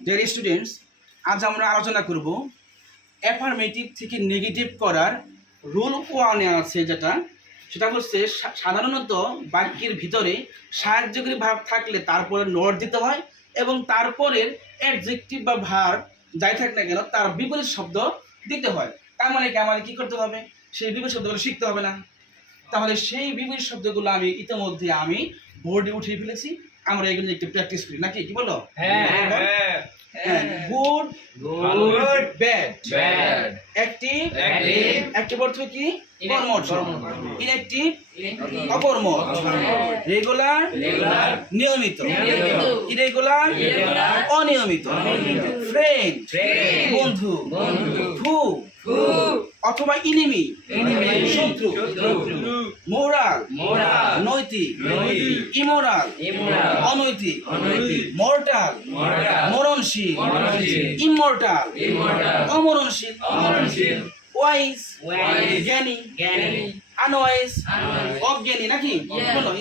Dear students, আজ আমরা আলোচনা করব অ্যাফার্মেটিভ থেকে নেগেটিভ করার রুল ওয়ানে আছে সেটা হচ্ছে সাধারণত বাক্যের ভিতরে সাহায্যকারী ভার্ব থাকলে তারপরে নট দিতে হয় এবং তারপরের অ্যাডজেক্টিভ বা ভার্ব যাই থাক না কেন তার বিপরীত শব্দ দিতে হয়। তার মানে কি আমাদের কী করতে হবে? সেই বিপরীত শব্দগুলো শিখতে হবে না? তাহলে সেই বিপরীত শব্দগুলো আমি ইতিমধ্যে বোর্ডে উঠিয়ে ফেলেছি। আমরা এগুলো একটু প্র্যাকটিস করি নাকি, কি বলো? গুড, ব্যাড, অ্যাক্টিভ, অ্যাক্টিভ অর্থ কি? কর্মঠ, ইনঅ্যাক্টিভ অকর্মঠ, রেগুলার, নিয়মিত, ইরেগুলার, অনিয়মিত, ফ্রেন্ড, বন্ধু, ফু অথবা ইনিমি, শত্রু, মোরাল, নৈতিক, ইমোরাল, অনৈতিক, মর্টাল, মরণশীল, ইমমর্টাল, অমরণশীল, ওয়াইজ, জ্ঞানী, আনওয়াইজ, অজ্ঞানী নাকি? বলো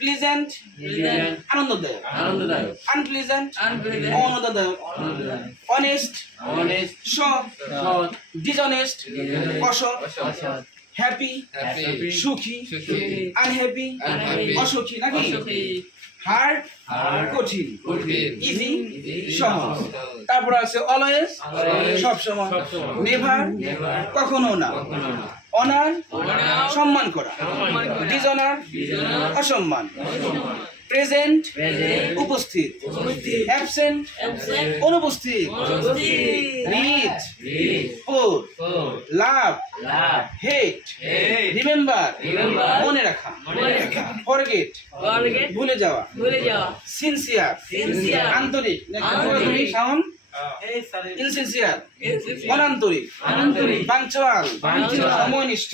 প্লিজেন্ট, আনন্দদায়ক, আনপ্লিজেন্ট, অনানন্দদায়ক, অনেস্ট, সৎ, ডিসঅনেস্ট, অসৎ, হ্যাপি, সুখী, আনহ্যাপি, অসুখী নাকি? হার্ড, কঠিন, ইজি, সহজ। তারপর আছে অলওয়েজ, সবসময়, নেভার, কখনো না, অনার, সম্মান করা, ডিসঅনার, অসম্মান, প্রেজেন্ট, উপস্থিত, অ্যাবসেন্ট, অনুপস্থিত, রিচ, পোর, লাভ, হেট, রিমেম্বার, মনে রাখা, ফরগেট, ভুলে যাওয়া, সিনসিয়ার, আন্তরিক, সাউন্ড, ইনসিনসিয়ার, অনান্তরিক, পাংচুয়াল, সময়নিষ্ঠ,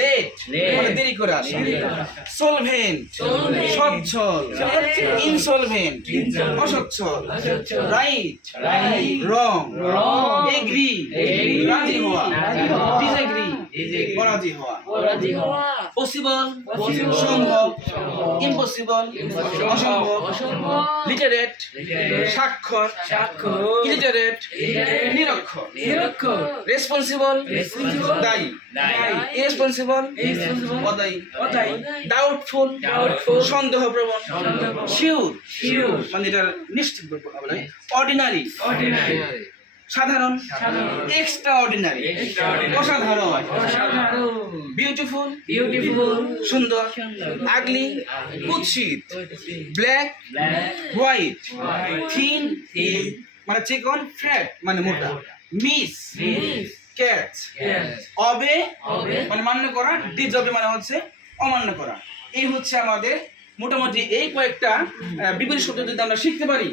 লেট মানে দেরি করে আসা, সলভেন্ট, সচ্ছল, ইনসলভেন্ট, অসচ্ছল, রাইট, রং, এগ্রি, রাজি হওয়া, ডিসএগ্রি, পরাজি হওয়া, পসিবল, সম্ভব, ইম্পসিবল, অসম্ভব, লিটারেট, স্বাক্ষর, ইলিটারেট, নিরক্ষর, রেসপন্সিবল, দায়ী, ইরেসপন্সিবল, অদায়ী, ডাউটফুল, সন্দেহপ্রবণ, শিওর মানে এটার নিশ্চিত বলে, অর্ডিনারি, সাধারণ, এক্সট্রাঅর্ডিনারি, অসাধারণ, বিউটিফুল, সুন্দর, আগলি, কুৎসিত, ব্ল্যাক, হোয়াইট, থিন মানে চিকন, ফ্যাট মানে মোটা, মিস, ক্যাচ, অবে মানে মান্য করা, ডিসঅবে মানে হচ্ছে অমান্য করা। এই হচ্ছে আমাদের মোটামুটি এই কয়েকটা বিপরীত শব্দ যদি আমরা শিখতে পারি